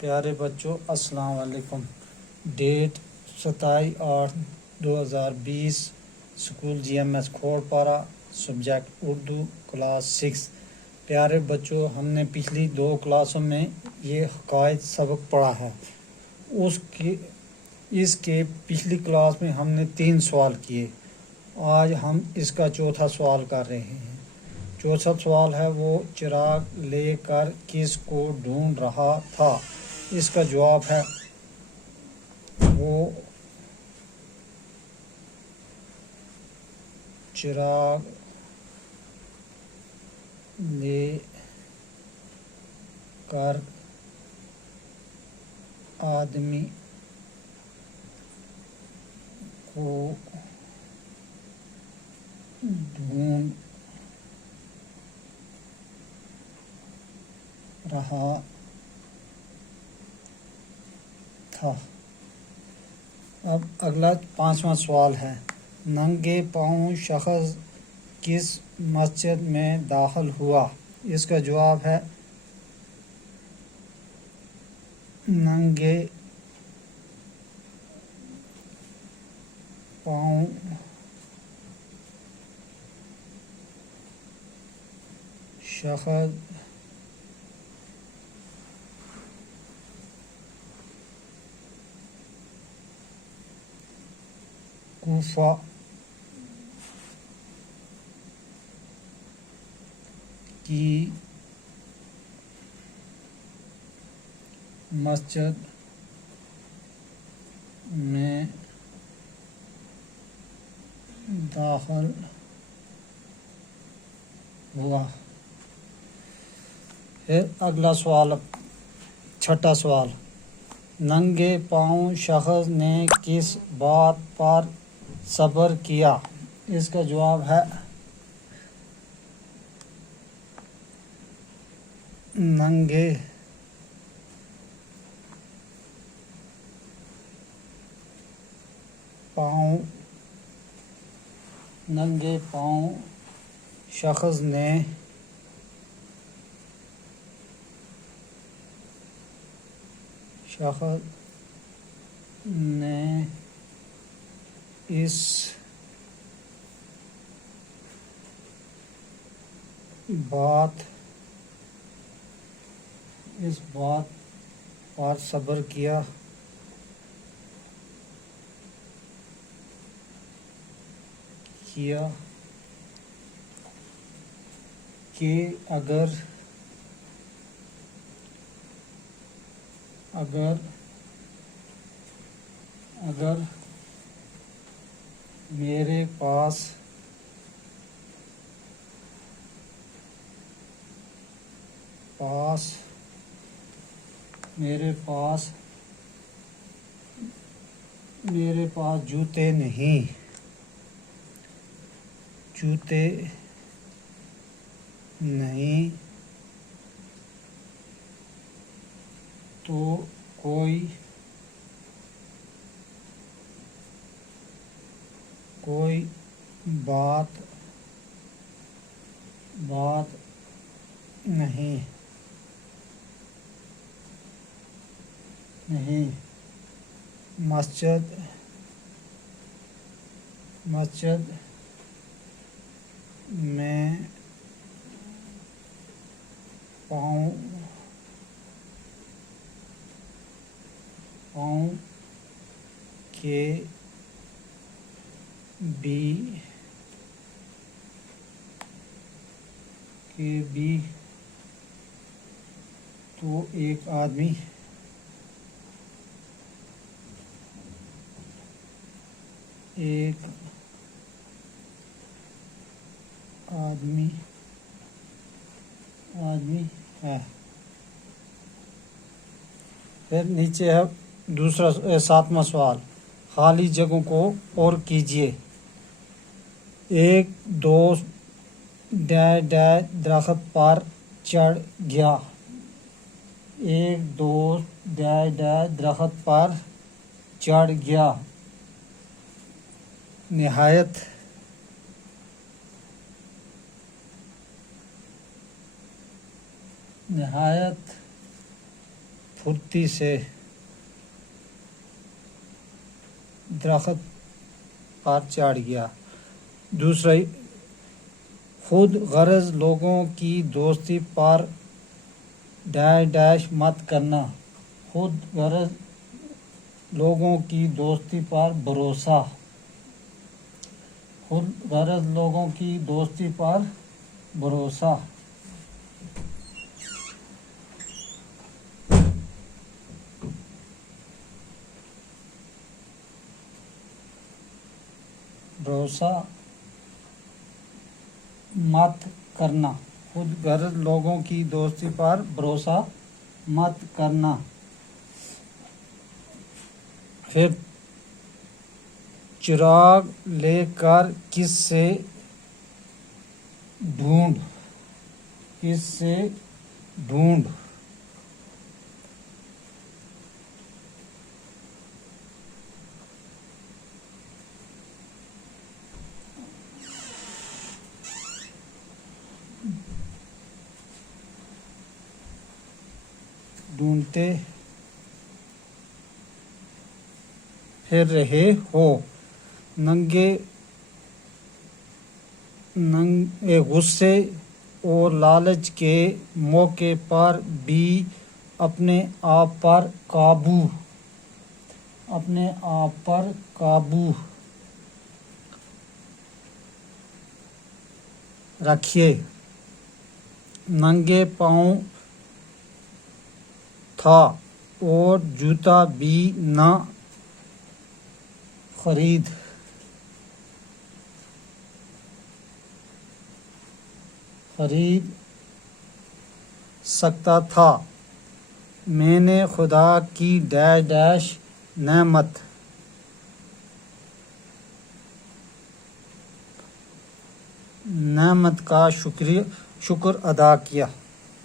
پیارے بچوں السلام علیکم۔ Date 27/8/2020، school GMS Khorpara, subject Urdu, class 6۔ پیارے بچوں، ہم نے پچھلی 2 کلاسوں میں یہ حقائق سبق پڑھا ہے۔ اس کے پچھلی کلاس میں ہم نے 3 سوال کیے۔ آج ہم اس کا چوتھا سوال کر رہے ہیں۔ چوتھا سوال ہے، وہ چراغ لے کر کس کو ڈھونڈ رہا تھا؟ اس کا جواب ہے وہ چراغ لے کر آدمی کو ڈھونڈ رہا تھا۔ اب اگلا 5واں سوال ہے، ننگے پاؤں شخص کس مسجد میں داخل ہوا؟ اس کا جواب ہے ننگے پاؤں شخص کوفہ کی مسجد میں داخل ہوا۔ پھر اگلا سوال، 6واں سوال، ننگے پاؤں شخص نے کس بات پر صبر کیا؟ اس کا جواب ہے ننگے پاؤں شخص نے اس بات پر صبر کیا کہ اگر میرے پاس جوتے نہیں تو کوئی بات نہیں، مسجد میں پاؤں کے بھی تو ایک آدمی ہے۔ پھر نیچے ہے دوسرا 7واں سوال، خالی جگہوں کو اور کیجیے۔ ایک دوست درخت پر چڑھ گیا۔ درخت پر چڑھ گیا۔ نہایت پھرتی سے درخت پر چڑھ گیا۔ دوسرا، خود غرض لوگوں کی دوستی پر ڈیش ڈیش مت کرنا، خود غرض لوگوں کی دوستی پر بھروسہ، خود غرض لوگوں کی دوستی پر بھروسہ۔ بھروسہ مت کرنا، خود غرض لوگوں کی دوستی پر بھروسہ مت کرنا۔ پھر چراغ لے کر کس سے ڈھونڈ، کس سے ڈھونڈ۔ ڈھونڈتے پھر رہے ہو، ننگے غصے اور لالچ کے موقع پر بھی اپنے آپ پر قابو رکھیے۔ ننگے پاؤں تھا اور جوتا بھی نہ خرید سکتا تھا، میں نے خدا کی ڈیش ڈیش نعمت کا شکر ادا کیا۔